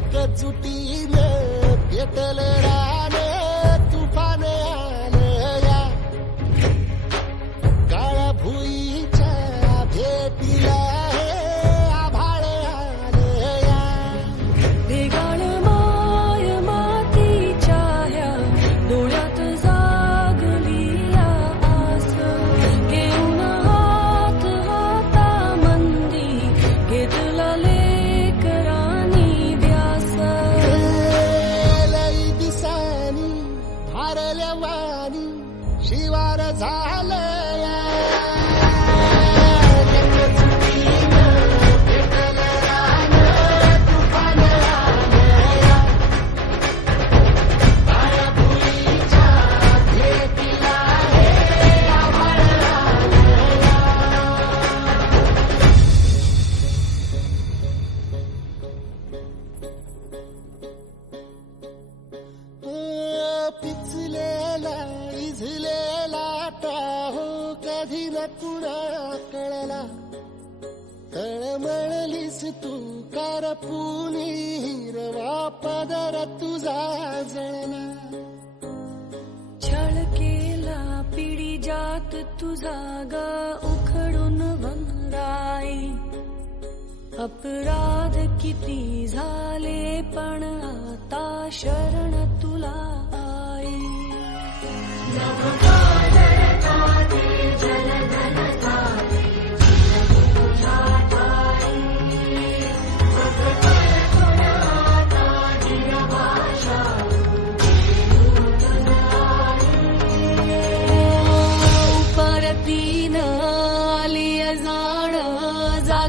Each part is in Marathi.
एकजुटीने पेटल रा. इझलेला हो कधी न कुणा कळला. तळमळलीस तू कारपुनी हिरवा पदर तुझा जळला. छळ केला पिढी जात तुझा ग उखडून वंगाई अपराध किती झाले पण आता शरण तुला आई.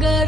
जागर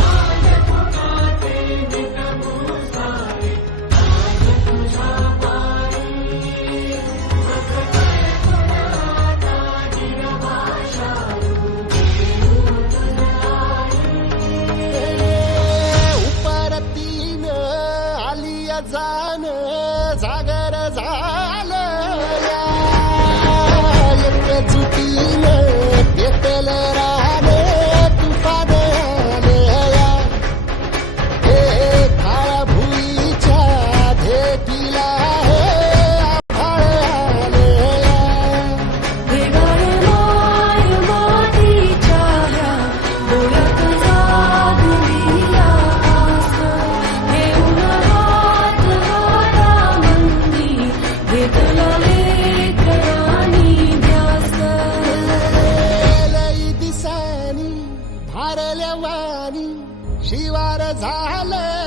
जान जागर जा शिवार झालं